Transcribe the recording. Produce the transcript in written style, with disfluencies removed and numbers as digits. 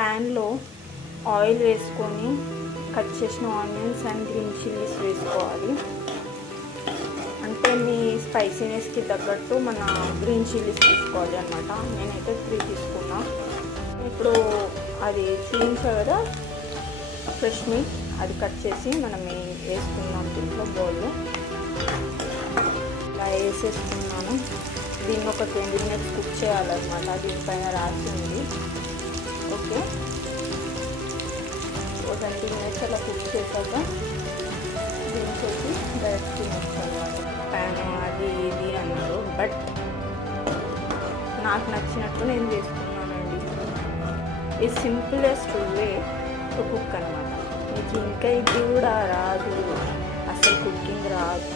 ప్యాన్లో ఆయిల్ వేసుకొని కట్ చేసిన ఆనియన్స్ అండ్ గ్రీన్ చిల్లీస్ వేసుకోవాలి. అంటే మీ స్పైసీనెస్కి తగ్గట్టు మన గ్రీన్ చిల్లీస్ తీసుకోవాలి అనమాట. నేనైతే 3 తీసుకున్నా. ఇప్పుడు అది చూపించా కదా ఫ్రెష్ మీట్, అది కట్ చేసి మనం వేసుకున్నాం దీంట్లో బౌల్లో. ఇలా వేసేసుకున్నాను. దీన్ని ఒక 20 minutes కుక్ చేయాలన్నమాట. దీనిపైన రాసింది. ఓకే, 20 minutes అలా కుక్ చేశాక దీనికోసి డైరెక్ట్ తినొచ్చు అనమాట. ప్యాన్ అది ఇది అన్నారు, బట్ నాకు నచ్చినట్టు నేను చేసుకున్నానండి. ఈ సింపులెస్ట్ వే టు కుక్ అనమాట. మీకు ఇంకా ఇది కూడా రాదు, అసలు కుకింగ్ రాదు